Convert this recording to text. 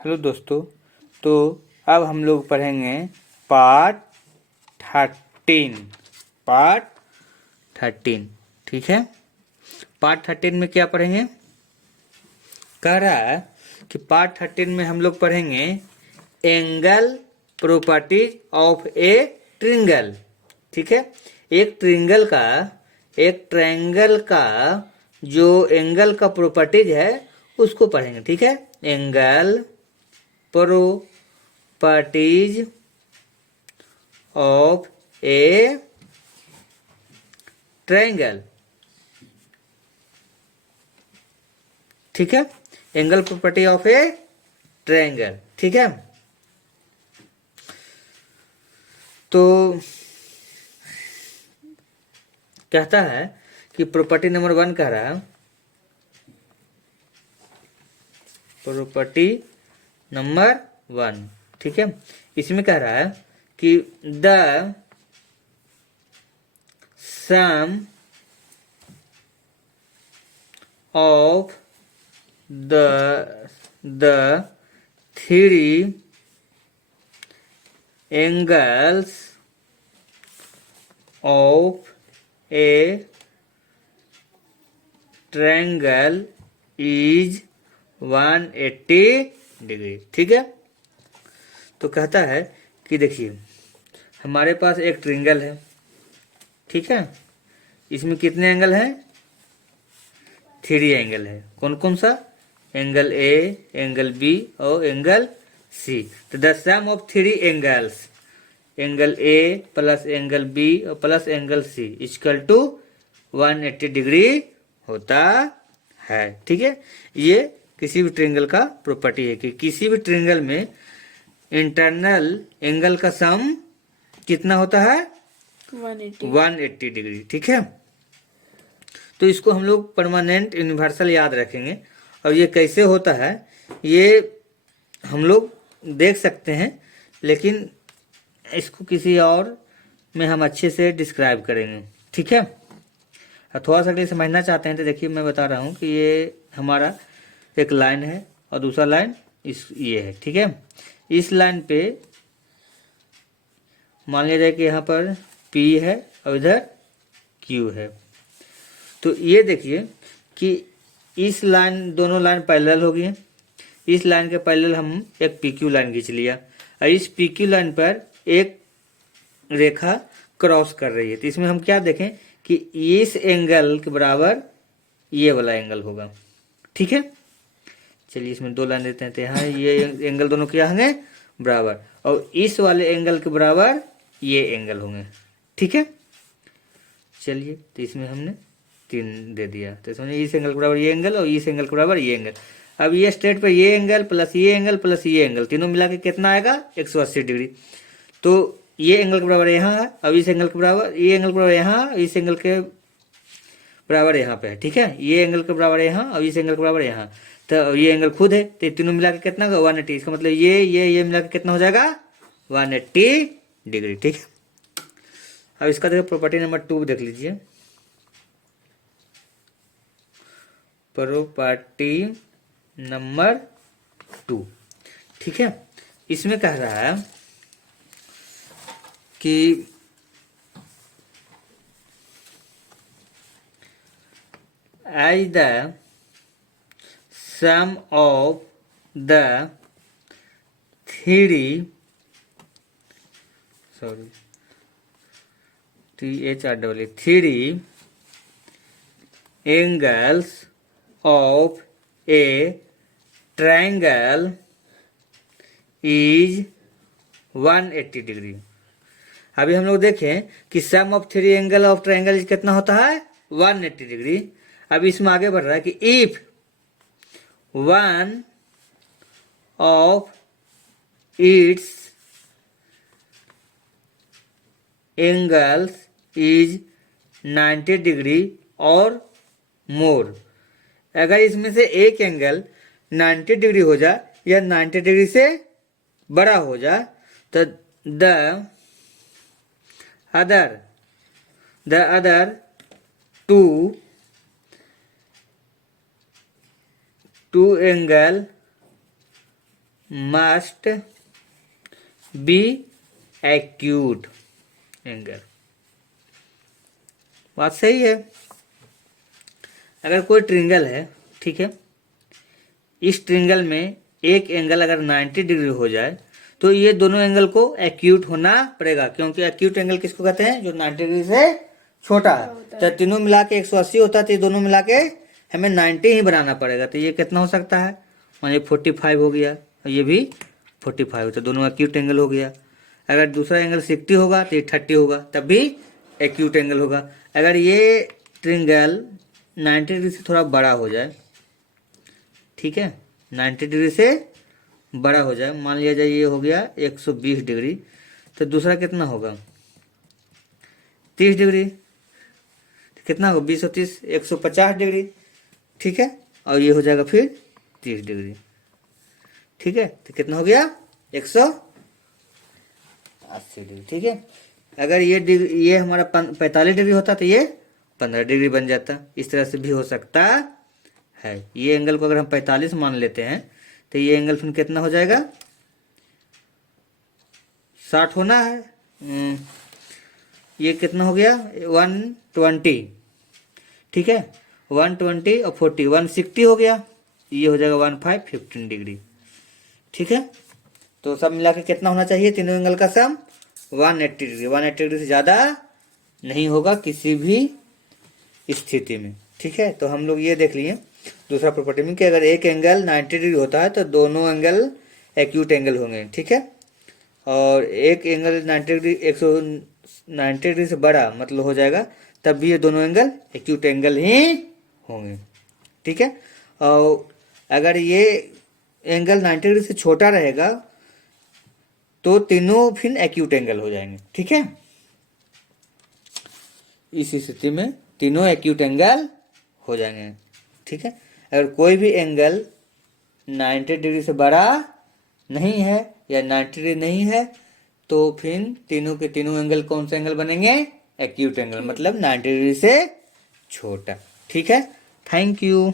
Hello दोस्तों। तो अब हम लोग पढ़ेंगे पार्ट 13। पार्ट 13 ठीक है। पार्ट 13 में क्या पढ़ेंगे? कह रहा है कि पार्ट 13 में हम लोग पढ़ेंगे angle properties of a triangle. ठीक है। एक ट्रायंगल का जो एंगल का प्रॉपर्टीज है उसको पढ़ेंगे। ठीक है। Angle properties of a triangle। ठीक है। Angle property of a triangle. ठीक है। तो कहता है कि प्रॉपर्टी नंबर 1 कह रहा है, प्रॉपर्टी नंबर 1। ठीक है। इसमें कह रहा है कि the sum of the three angles of a triangle is 180 degree. ठीक है। तो कहता है कि देखिए हमारे पास एक ट्रायंगल है। ठीक है। इसमें कितने एंगल हैं? 3 एंगल है। कौन कौन सा? एंगल ए, एंगल बी और एंगल सी। तो the sum of 3 angles, angle A plus angle B और plus angle C equal to 180 degree होता है। ठीक है। ये किसी भी ट्रायंगल का प्रॉपर्टी है कि किसी भी ट्रायंगल में इंटरनल एंगल का सम कितना होता है? 180 डिग्री। ठीक है। तो इसको हम लोग परमानेंट यूनिवर्सल याद रखेंगे। और ये कैसे होता है ये हम लोग देख सकते हैं, लेकिन इसको किसी और में हम अच्छे से डिस्क्राइब करेंगे। ठीक है। थोड़ा सा अगर समझना चाहते हैं तो देखिए मैं बता रहा हूँ कि ये हमारा एक लाइन है और दूसरा लाइन ये है। ठीक है। इस लाइन पे मान लिया जाए कि यहाँ पर P है और इधर Q है। तो ये देखिए कि इस लाइन, दोनों लाइन पैरेलल हो गई हैं। इस लाइन के पैरेलल हम एक PQ लाइन खींच लिया और इस PQ लाइन पर एक रेखा क्रॉस कर रही है। तो इसमें हम क्या देखें कि इस एंगल के बराबर ये वाला एंगल होगा। ठीक है। चलिए इसमें 2 लाइन देते हैं। तो यहाँ ये एंगल दोनों क्या होंगे? बराबर। और इस वाले एंगल के बराबर ये एंगल होंगे। ठीक है। चलिए तो इसमें हमने 3 दे दिया। तो समझिए इस एंगल के बराबर ये एंगल और इस एंगल के बराबर ये एंगल। अब ये स्ट्रेट पर ये एंगल प्लस ये एंगल प्लस ये एंगल तीनों मिला के कितना आएगा? 180 डिग्री। तो ये एंगल के बराबर यहाँ है। अब इस एंगल के बराबर, ये एंगल के बराबर यहाँ, इस एंगल के बराबर यहाँ पे है। ठीक है। ये एंगल के बराबर यहाँ और इस एंगल के बराबर यहाँ। तो ये एंगल खुद है। तो तीनों मिला के कितना होगा? 180। इसका मतलब ये मिला के कितना हो जाएगा? 180 डिग्री। ठीक है। अब इसका देखो प्रॉपर्टी नंबर 2 देख लीजिए। Property number 2। ठीक है। इसमें कह रहा है कि as the sum of the three angles of a triangle is 180 degree. अभी हम लोग देखें कि सम ऑफ 3 एंगल ऑफ ट्रायंगल कितना होता है? 180 डिग्री। अब इसमें आगे बढ़ रहा है कि if one of its angles is 90 degree और मोर, अगर इसमें से एक एंगल 90 डिग्री हो जाए या 90 डिग्री से बड़ा हो जाए तो the other two angle must be acute angle. बात सही है। अगर कोई ट्रिंगल है, ठीक है, इस ट्रिंगल में एक एंगल अगर 90 डिग्री हो जाए तो ये दोनों एंगल को एक्यूट होना पड़ेगा, क्योंकि एक्यूट एंगल किसको कहते हैं? जो 90 डिग्री से छोटा है। तो तीनों मिला के 180 होता है, तो ये दोनों मिला के हमें 90 ही बनाना पड़ेगा। तो ये कितना हो सकता है? मान लीजिए 45 हो गया, और ये भी 45, तो दोनों एक्यूट एंगल हो गया। अगर दूसरा एंगल 60 होगा तो ये 30 होगा, तब भी एक्यूट एंगल होगा। अगर ये ट्रिंगल 90 डिग्री से थोड़ा बड़ा हो जाए, ठीक है, 90 डिग्री से बड़ा हो जाए, मान लिया जाए ये हो गया 120 डिग्री, तो दूसरा कितना होगा? 30 डिग्री। कितना होगा? 20 और 30 150 डिग्री, ठीक है, और ये हो जाएगा फिर 30 डिग्री, ठीक है। तो कितना हो गया? 180 डिग्री, ठीक है। अगर ये हमारा 45 डिग्री होता तो ये 15 डिग्री बन जाता। इस तरह से भी हो सकता है। ये एंगल को अगर हम 45 मान लेते हैं तो ये एंगल फिर कितना हो जाएगा? 60 होना है। ये कितना हो गया? 120, ठीक है, 120 और 40 160 हो गया। ये हो जाएगा 15 डिग्री, ठीक है। तो सब मिला के कितना होना चाहिए? तीनों एंगल का सम 180 डिग्री। 180 डिग्री से ज़्यादा नहीं होगा किसी भी स्थिति में, ठीक है। तो हम लोग ये देख लिए दूसरा प्रॉपर्टी में कि अगर एक एंगल 90 डिग्री होता है तो दोनों एंगल एक्यूट एंगल होंगे, ठीक है। और एक एंगल 90 डिग्री 190 डिग्री से बड़ा मतलब हो जाएगा, तब भी ये दोनों एंगल एक्यूट एंगल ही होंगे, ठीक है। और अगर ये एंगल 90 डिग्री से छोटा रहेगा तो तीनों फिर एक्यूट एंगल हो जाएंगे, ठीक है। इस स्थिति में तीनों एक्यूट एंगल हो जाएंगे, ठीक है। अगर कोई भी एंगल 90 डिग्री से बड़ा नहीं है या 90 डिग्री नहीं है तो फिर तीनों के तीनों एंगल कौन से एंगल बनेंगे? एक्यूट एंगल, मतलब 90 डिग्री से छोटा, ठीक है। Thank you.